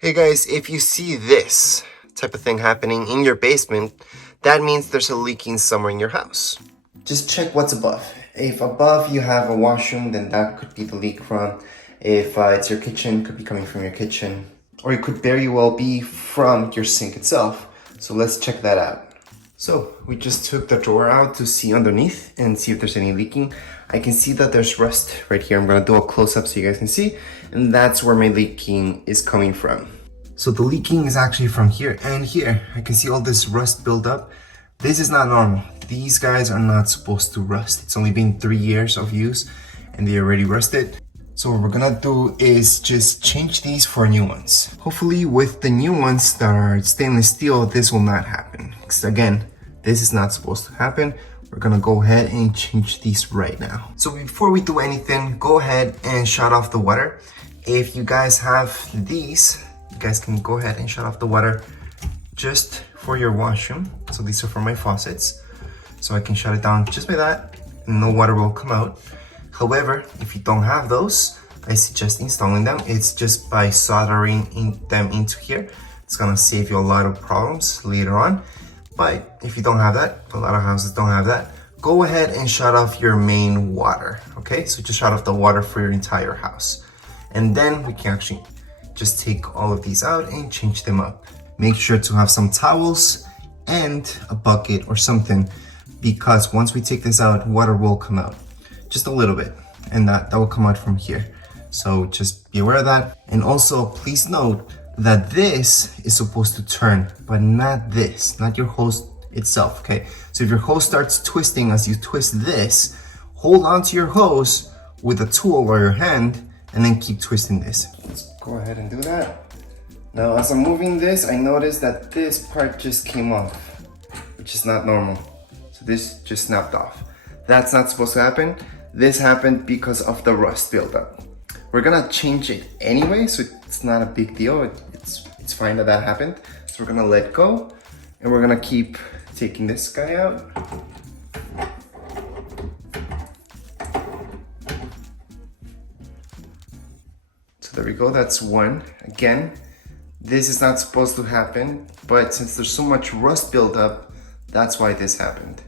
Hey guys, if you see this type of thing happening in your basement, that means there's a leaking somewhere in your house. Just check what's above. If above you have a washroom, then that could be the leak from. If it's your kitchen, could be coming from your kitchen. Or it could very well be from your sink itself. So let's check that out. So we just took the drawer out to see underneath and see if there's any leaking. I can see that there's rust right here. I'm gonna do a close-up so you guys can see. And that's where my leaking is coming from. So the leaking is actually from here and here. I can see all this rust build up. This is not normal. These guys are not supposed to rust. It's only been 3 years of use and they already rusted. So what we're gonna do is just change these for new ones. Hopefully with the new ones that are stainless steel, this will not happen. Because again, this is not supposed to happen. We're gonna go ahead and change these right now. So before we do anything, go ahead and shut off the water. If you guys have these, you guys can go ahead and shut off the water just for your washroom. So these are for my faucets. So I can shut it down just by that and no water will come out. However, if you don't have those, I suggest installing them. It's just by soldering them into here. It's gonna save you a lot of problems later on. But if you don't have that, a lot of houses don't have that, go ahead and shut off your main water, okay? So just shut off the water for your entire house. And then we can actually just take all of these out and change them up. Make sure to have some towels and a bucket or something, because once we take this out, water will come out. Just a little bit, and that will come out from here. So just be aware of that. And also, please note that this is supposed to turn, but not this, not your hose itself, okay? So if your hose starts twisting as you twist this, hold onto your hose with a tool or your hand, and then keep twisting this. Let's go ahead and do that. Now, as I'm moving this, I noticed that this part just came off, which is not normal. So this just snapped off. That's not supposed to happen. This happened because of the rust buildup. We're gonna change it anyway, so it's not a big deal. It's fine that that happened. So we're gonna let go, and we're gonna keep taking this guy out. So there we go, that's one. Again, this is not supposed to happen, but since there's so much rust buildup, that's why this happened.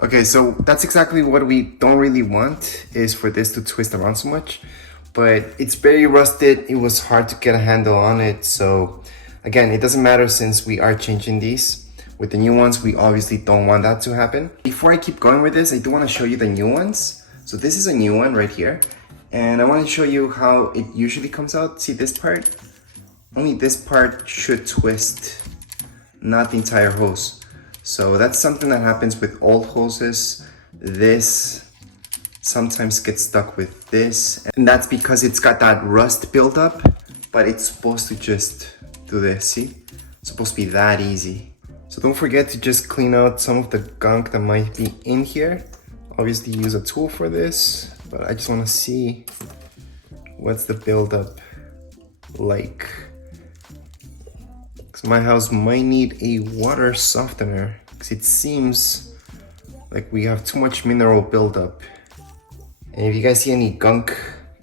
Okay, so that's exactly what we don't really want, is for this to twist around so much. But it's very rusted, it was hard to get a handle on it. So again, it doesn't matter since we are changing these. With the new ones, we obviously don't want that to happen. Before I keep going with this, I do want to show you the new ones. So this is a new one right here. And I want to show you how it usually comes out. See this part? Only this part should twist, not the entire hose. So that's something that happens with old hoses. This sometimes gets stuck with this. And that's because it's got that rust buildup, but it's supposed to just do this, see? It's supposed to be that easy. So don't forget to just clean out some of the gunk that might be in here. Obviously use a tool for this, but I just wanna see what's the buildup like. My house might need a water softener because it seems like we have too much mineral buildup. And if you guys see any gunk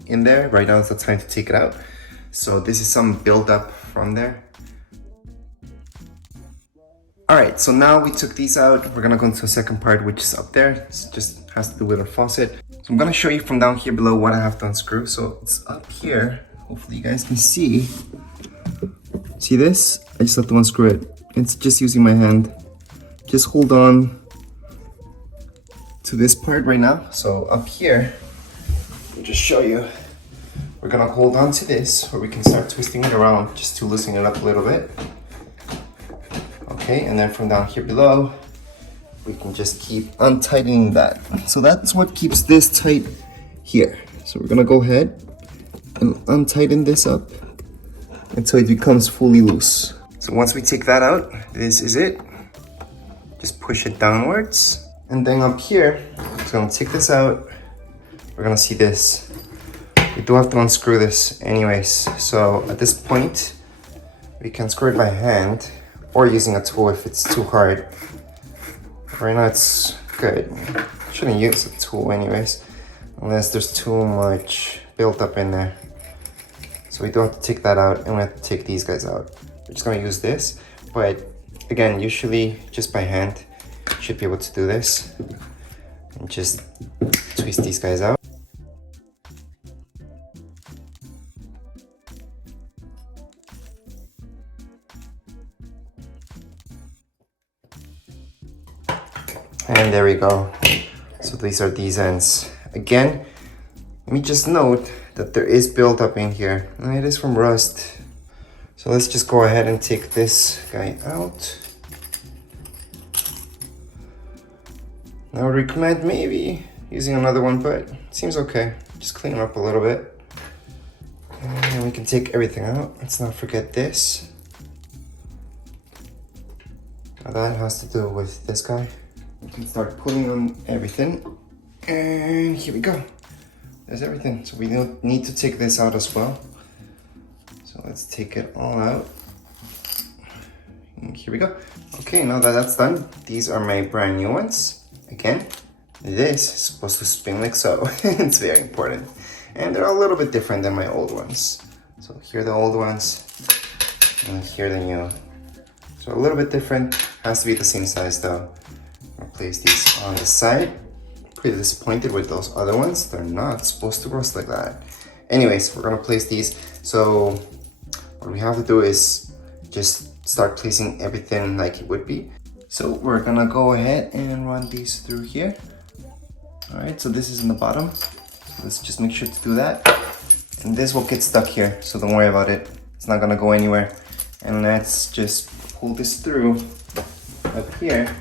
in there, right now is the time to take it out. So this is some buildup from there. All right, so now we took these out. We're gonna go into the second part, which is up there. It just has to do with our faucet. So I'm gonna show you from down here below what I have to unscrew. So it's up here. Hopefully you guys can see. See this? I just have to unscrew it. It's just using my hand. Just hold on to this part right now. So up here, I'll just show you. We're gonna hold on to this, or we can start twisting it around just to loosen it up a little bit. Okay, and then from down here below, we can just keep untightening that. So that's what keeps this tight here. So we're gonna go ahead and untighten this up until it becomes fully loose. So once we take that out, this is it. Just push it downwards. And then up here, so I'm gonna take this out. We're gonna see this. We do have to unscrew this anyways. So at this point, we can screw it by hand or using a tool if it's too hard. Right now it's good. Shouldn't use a tool anyways, unless there's too much built up in there. So we do have to take that out, and we have to take these guys out. We're just gonna use this, but again, usually just by hand, you should be able to do this. And just twist these guys out. And there we go. So these are these ends. Again, let me just note that there is buildup in here. And it is from rust. So let's just go ahead and take this guy out. I would recommend maybe using another one, but it seems okay. Just clean them up a little bit. And we can take everything out. Let's not forget this. Now that has to do with this guy. We can start pulling on everything. And here we go. There's everything. So we need to take this out as well. So let's take it all out. And here we go. Okay, now that that's done, these are my brand new ones. Again, this is supposed to spin like so. It's very important. And they're a little bit different than my old ones. So here are the old ones, and here are the new. So a little bit different. Has to be the same size though. I'll place these on the side. Pretty disappointed with those other ones. They're not supposed to rust like that. Anyways, we're gonna place these. So what we have to do is just start placing everything like it would be. So we're gonna go ahead and run these through here. All right, so this is in the bottom. Let's just make sure to do that. And this will get stuck here, so don't worry about it. It's not gonna go anywhere. And let's just pull this through up here.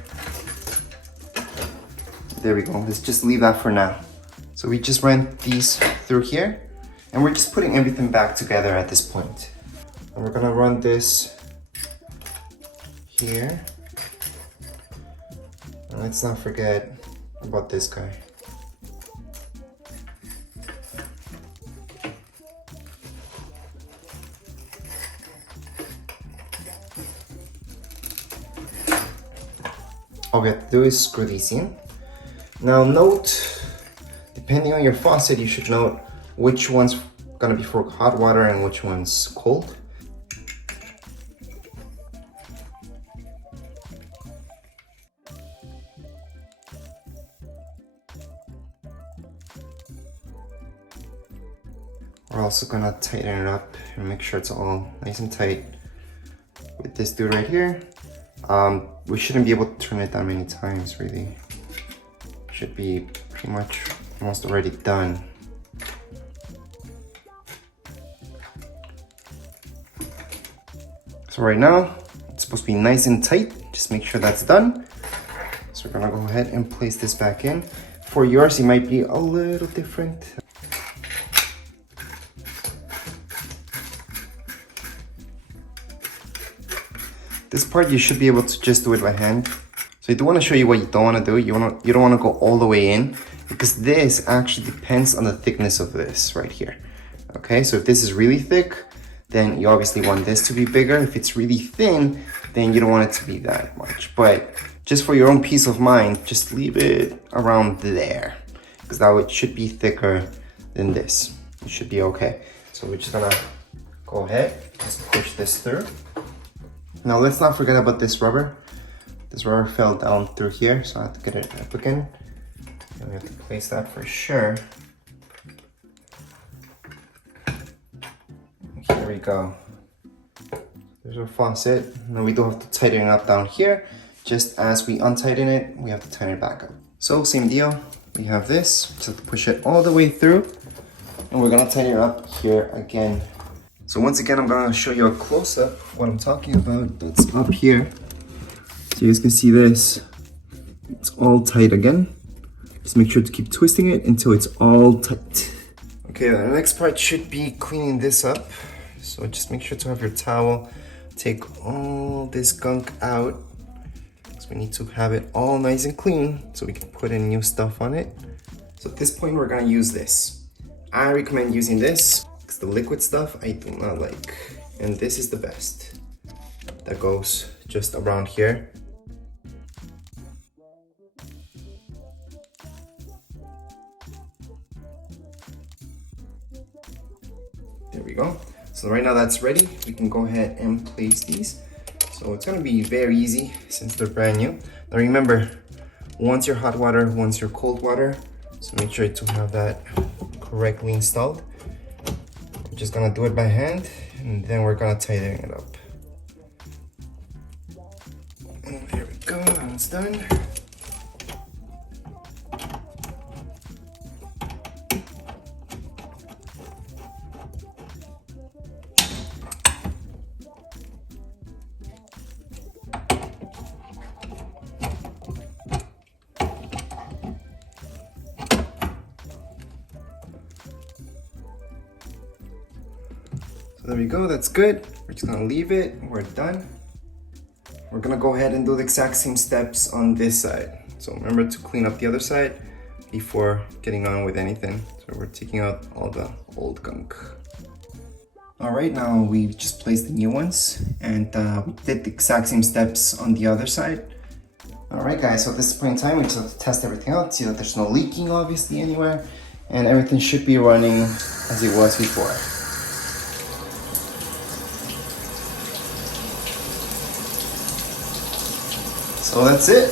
There we go. Let's just leave that for now. So we just ran these through here, and we're just putting everything back together at this point. And we're gonna run this here. And let's not forget about this guy. All we have to do is screw these in. Now note, depending on your faucet, you should note which one's gonna be for hot water and which one's cold. We're also gonna tighten it up and make sure it's all nice and tight with this dude right here. We shouldn't be able to turn it that many times, really. Should be pretty much almost already done. So right now, it's supposed to be nice and tight. Just make sure that's done. So we're gonna go ahead and place this back in. For yours, it might be a little different. This part you should be able to just do it by hand. So I do want to show you what you don't want to do. You don't want to go all the way in, because this actually depends on the thickness of this right here. Okay, so if this is really thick, then you obviously want this to be bigger. If it's really thin, then you don't want it to be that much. But just for your own peace of mind, just leave it around there, because now it should be thicker than this. It should be okay. So we're just gonna go ahead, just push this through. Now let's not forget about this rubber. This rubber fell down through here, so I have to get it up again. And we have to place that for sure. Here we go. There's our faucet. Now we do have to tighten it up down here. Just as we untighten it, we have to tighten it back up. So same deal. We have this. Just have to push it all the way through. And we're gonna tighten it up here again. So once again, I'm gonna show you a close-up of what I'm talking about. That's up here. So you guys can see this. It's all tight again. Just make sure to keep twisting it until it's all tight. Okay, the next part should be cleaning this up. So just make sure to have your towel. Take all this gunk out. So we need to have it all nice and clean so we can put in new stuff on it. So at this point, we're gonna use this. I recommend using this. The liquid stuff I do not like, and this is the best. That goes just around here. There we go. So right now that's ready. We can go ahead and place these. So it's gonna be very easy since they're brand new. Now remember, once your hot water, once your cold water, so make sure to have that correctly installed. We're just gonna do it by hand, and then we're gonna tighten it up. And there we go, that one's done. So there we go, that's good. We're just gonna leave it, we're done. We're gonna go ahead and do the exact same steps on this side. So remember to clean up the other side before getting on with anything. So we're taking out all the old gunk. All right, now we just placed the new ones and we did the exact same steps on the other side. All right guys, so at this point in time, we just have to test everything out, see that there's no leaking obviously anywhere, and everything should be running as it was before. So that's it.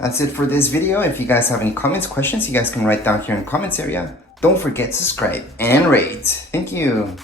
That's it for this video. If you guys have any comments, questions, you guys can write down here in the comments area. Don't forget to subscribe and rate. Thank you.